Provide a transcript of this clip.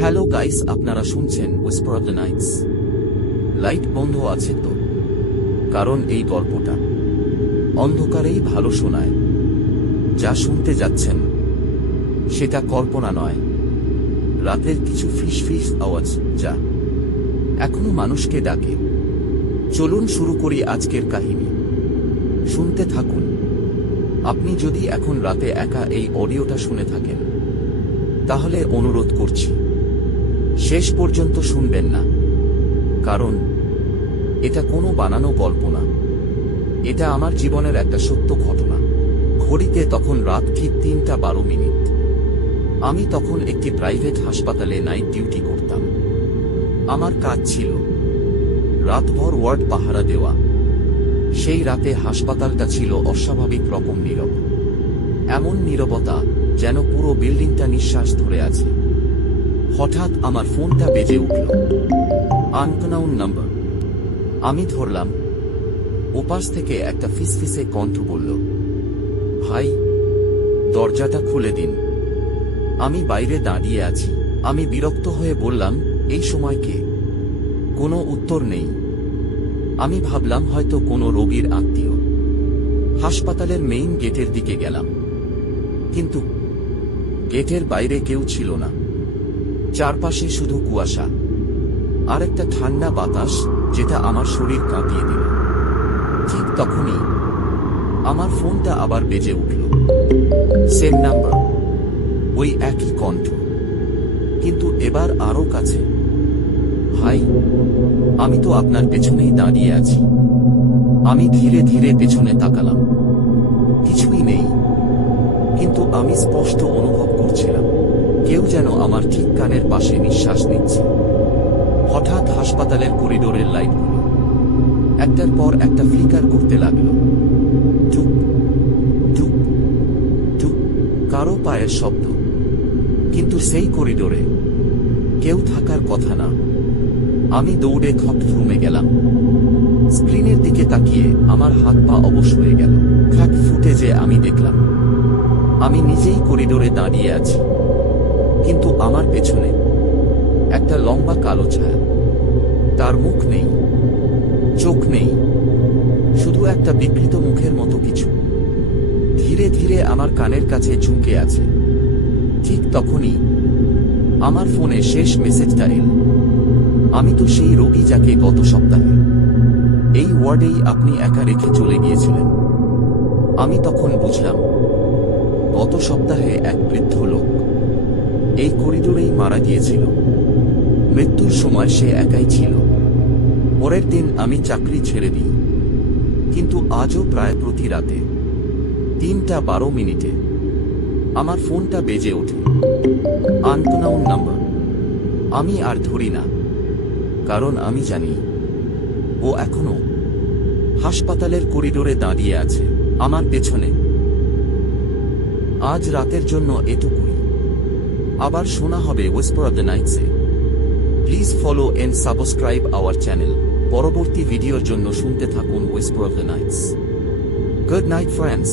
Hello guys, আপনারা শুনছেন whisper of the knights. Light বন্ধ আছে তো, কারণ এই গল্পটা অন্ধকারেই ভালো শোনায়। যা শুনতে যাচ্ছেন সেটা কল্পনা নয়, রাতের কিছু ফিস ফিস আওয়াজ যা এখনো মানুষকে ডাকে। চলুন শুরু করি আজকের কাহিনী। শুনতে থাকুন। আপনি যদি এখন রাতে একা এই অডিওটা শুনে থাকেন, তাহলে অনুরোধ করছি শেষ পর্যন্ত শুনবেন না, কারণ এটা কোনো বানানো গল্প না, এটা আমার জীবনের একটা সত্য ঘটনা। ঘড়িতে তখন রাত ঠিক 3:12। আমি তখন একটি প্রাইভেট হাসপাতালে নাইট ডিউটি করতাম। আমার কাজ ছিল রাতভর ওয়ার্ড পাহারা দেওয়া। সেই রাতে হাসপাতালটা ছিল অস্বাভাবিক রকম নীরব। এমন নীরবতা যেন পুরো বিল্ডিংটা নিঃশ্বাস ধরে আছে। হঠাৎ আমার ফোনটা বেজে উঠল। Unknown number. আমি ধরলাম। ওপাশ থেকে একটা ফিসফিসে কণ্ঠ বলল, ভাই, দরজাটা খুলে দিন, আমি বাইরে দাঁড়িয়ে আছি। আমি বিরক্ত হয়ে বললাম, এই সময় কে? কোনো উত্তর নেই। আমি ভাবলাম হয়তো কোনো রোগীর আত্মীয়। হাসপাতালের মেইন গেটের দিকে গেলাম, কিন্তু গেটের বাইরে কেউ ছিল না। চারপাশে শুধু কুয়াশা আর একটা ঠান্ডা বাতাস, যেটা আমার শরীর কাঁপিয়ে দিল। ঠিক তখনই আমার ফোনটা আবার বেজে উঠল। সেম নাম্বার, ওই একই কণ্ঠ, কিন্তু এবার আরো কাছে। ভাই, আমি তো আপনার পেছনেই দাঁড়িয়ে আছি। আমি ধীরে ধীরে পেছনে তাকালাম। কিছুই নেই, কিন্তু আমি স্পষ্ট অনুভব করছিলাম কেউ যেন আমার ঠিক কানের পাশে নিঃশ্বাস নিচ্ছে। হঠাৎ হাসপাতালের করিডোরের লাইটগুলো একটার পর একটা ফ্লিকার করতে লাগলো। টুক টুক টুক, কারো পায়ের শব্দ, কিন্তু সেই করিডোরে কেউ থাকার কথা না। আমি দৌড়ে খট রুমে গেলাম। স্ক্রিনের দিকে তাকিয়ে আমার হাত পা অবশ হয়ে গেল। খাট ফুটেজে আমি দেখলাম আমি নিজেই করিডোরে দাঁড়িয়ে আছি, কিন্তু আমার পেছনে একটা লম্বা কালো ছায়া। তার মুখ নেই, চোখ নেই, শুধু একটা বিকৃত মুখের মতো কিছু ধীরে ধীরে আমার কানের কাছে ঝুঁকে আছে। ঠিক তখনই আমার ফোনে শেষ মেসেজটা এল। আমি তো সেই রোগী যাকে গত সপ্তাহে এই ওয়ার্ডেই আপনি একা রেখে চলে গিয়েছিলেন। আমি তখন বুঝলাম গত সপ্তাহে এক বৃদ্ধ লোক এই করিডোরেই মারা গিয়েছিল। মৃত্যুর সময় সে একাই ছিল। পরের দিন আমি চাকরি ছেড়ে দিই, কিন্তু আজও প্রায় প্রতি রাতে 3:12 আমার ফোনটা বেজে ওঠে। Unknown number. আমি আর ধরি না, কারণ আমি জানি ও এখনো হাসপাতালের করিডোরে দাঁড়িয়ে আছে আমার পেছনে। আজ রাতের জন্য এটুকুই। আবার শোনা হবে হুইসপার অফ দ্য নাইটসে। Please follow and subscribe our channel. পরবর্তী ভিডিওর জন্য শুনতে থাকুন whisper of the nights. Good night friends.